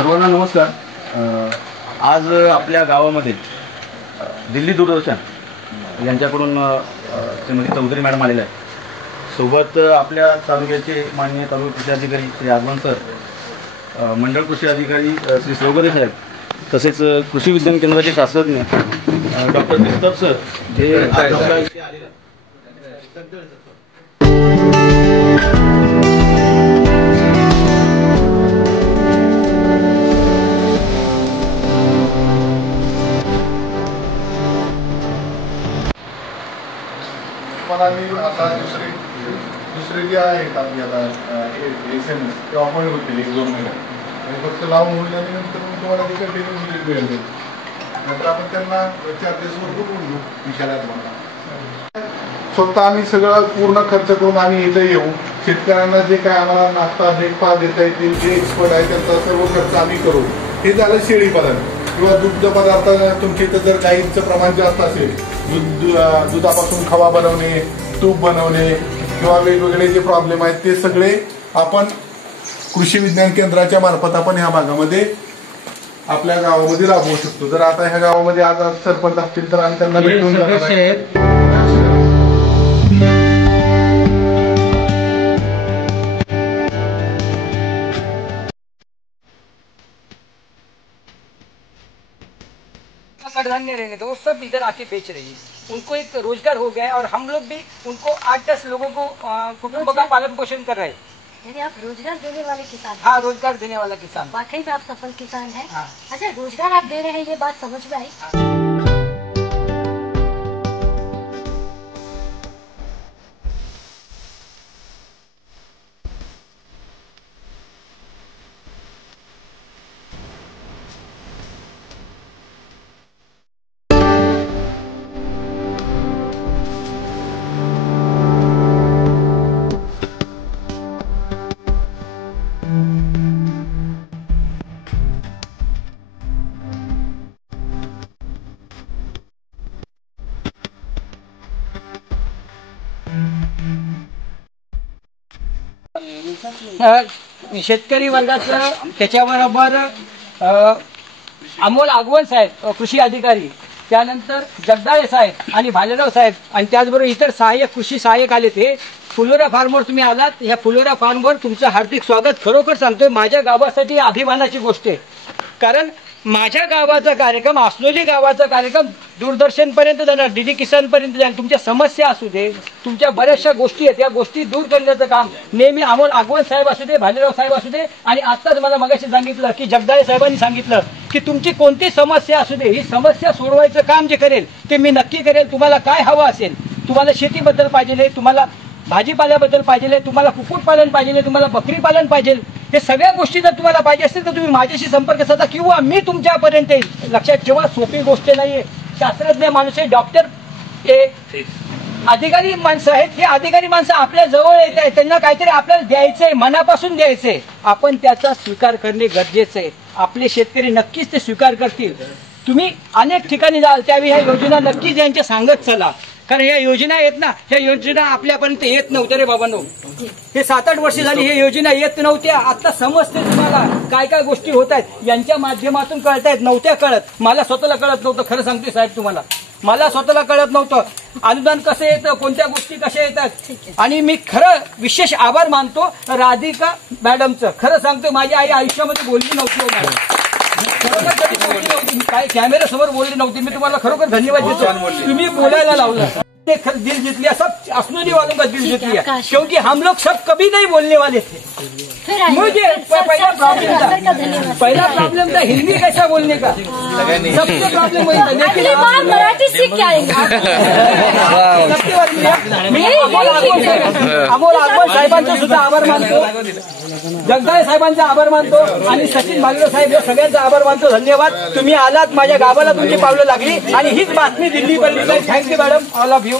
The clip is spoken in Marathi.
सर्वांना नमस्कार। आज आपल्या गावामध्ये दिल्ली दूरदर्शन यांच्याकडून श्रीमती चौधरी मॅडम आलेल्या आहेत। सोबत आपल्या तालुक्याचे माननीय तालुका कृषी अधिकारी श्री आगमन सर, मंडळ कृषी अधिकारी श्री श्रोगदे साहेब, तसेच कृषी विज्ञान केंद्राचे शास्त्रज्ञ डॉक्टर दिस्तब सर जे आपल्या इथे आलेले आहेत। आता दुसरे जे आहेत आपली आता SMS ते अपॉइंट होतील 1-2 महिन्यात फक्त लावून होईल आणि नंतर तुम्हाला ती कंटिन्यू मिळेल। नंतर आपण त्यांना चार्जेसवर बोलून घेऊ विषयाला मला स्वतः आम्ही सगळं पूर्ण खर्च करून आम्ही इथे येऊ। शेतकऱ्यांना जे काय आम्हाला नाश्ता ब्रेकफास्ट देता येतील जे एक्सपर्ट आहे त्यांचा सर्व खर्च आम्ही करू। हे झालं शेळी पालन किंवा दुग्ध पदार्थ। तुमच्या इथं जर गाईचं प्रमाण जास्त असेल, दुधापासून खवा बनवणे, तूप बनवणे किंवा वेगवेगळे जे प्रॉब्लेम आहेत ते सगळे आपण कृषी विज्ञान केंद्राच्या मार्फत आपण ह्या भागामध्ये आपल्या गावामध्ये राबवू शकतो। जर आता ह्या गावामध्ये आज सरपंच असतील तर आम्ही त्यांना भेटून कडधान्य रहेंगे तो वो सब इधर आके बेच रही है। उनको एक रोजगार हो गया है और हम लोग भी उनको 8-10 लोगों को कुटुंब का पालन पोषण कर रहे हैं। यानी आप रोजगार देने वाले किसान? हाँ, रोजगार देने वाला किसान। वाकई में आप सफल किसान हैं। हाँ। अच्छा, रोजगार आप दे रहे हैं, ये बात समझ में आई। शेतकरी वर्गाचं त्याच्याबरोबर अमोल आगवण साहेब कृषी अधिकारी, त्यानंतर जगदाळे साहेब आणि भालेराव साहेब आणि त्याचबरोबर इतर सहाय्यक कृषी सहाय्यक आले। ते फुलोरा फार्मवर तुम्ही आलात। ह्या फुलोरा फार्मवर तुमचं हार्दिक स्वागत। खरोखर सांगतोय, माझ्या गावासाठी अभिमानाची गोष्ट आहे, कारण माझ्या गावाचा कार्यक्रम, असलोली गावाचा कार्यक्रम दूरदर्शनपर्यंत जाणार, DD किसानपर्यंत जाणार। तुमच्या समस्या असू दे, तुमच्या बऱ्याचशा गोष्टी आहेत, या गोष्टी दूर करण्याचं काम नेहमी अमोल आगवण साहेब असू दे, भालेराव साहेब असू दे, आणि आत्ताच मला मगाशी सांगितलं की जगदाळे साहेबांनी सांगितलं की तुमची कोणती समस्या असू दे, ही समस्या सोडवायचं काम जे करेल ते मी नक्की करेल। तुम्हाला काय हवं असेल, तुम्हाला शेतीबद्दल पाहिजे, तुम्हाला भाजीपाल्याबद्दल पाहिजे, तुम्हाला कुक्कुटपालन पाहिजे, तुम्हाला बकरी पालन पाहिजे, हे सगळ्या गोष्टी जर तुम्हाला पाहिजे असतील तर तुम्ही माझ्याशी संपर्क साधा किंवा मी तुमच्यापर्यंत येईल। लक्षात ठेवा, सोपी गोष्ट नाहीये। शास्त्रज्ञ माणूस आहे, डॉक्टर हे अधिकारी माणसं आहेत, हे अधिकारी माणसं आपल्या जवळ येत आहेत, त्यांना काहीतरी आपल्याला द्यायचंय, मनापासून द्यायचंय, आपण त्याचा स्वीकार करणे गरजेचं आहे। आपले शेतकरी नक्कीच ते स्वीकार करतील। तुम्ही अनेक ठिकाणी जाल त्यावेळी ह्या योजना नक्कीच यांच्या सांगत चला, कारण ह्या योजना आहेत ना, ह्या योजना आपल्यापर्यंत येत नव्हत्या रे बाबांनो। हे 7-8 वर्ष झाली हे योजना येत नव्हत्या, आता समजते तुम्हाला काय काय गोष्टी होत आहेत, यांच्या माध्यमातून कळत आहेत। नव्हत्या कळत, मला स्वतःला कळत नव्हतं, खरं सांगते साहेब तुम्हाला, मला स्वतःला कळत नव्हतं अनुदान कसं येतं, कोणत्या गोष्टी कशा येतात। आणि मी खरं विशेष आभार मानतो राधिका मॅडमचं। खरं सांगतो, माझी आई आयुष्यामध्ये बोलली नव्हती मॅडम, खरोखर कधी बोलली नव्हती, काय कॅमेरा समोर बोलली नव्हती। मी तुम्हाला खरोखर धन्यवाद देतो, तुम्ही बोलायला लावलं, दिल जीत लिया, सब असलोली वालों का दिल जीत लिया, क्योंकि हम लोग सब कभी नहीं बोलने वाले थे। मुझे पहला प्रॉब्लम था हिंदी कैसा बोलने का, सबसे प्रॉब्लम वही था, लेकिन मराठी सीख के आएंगे। अमोल आगवण साहेबांचा सुद्धा आभार मानतो, जगदाळे साहेबांचा आभार मानतो आणि सचिन भालेराव साहेब या सगळ्यांचा आभार मानतो। धन्यवाद, तुम्ही आलात, माझ्या गावाला तुमची पावलं लागली आणि हीच बातमी दिल्लीपर्यंत। Thank you madam, all of you.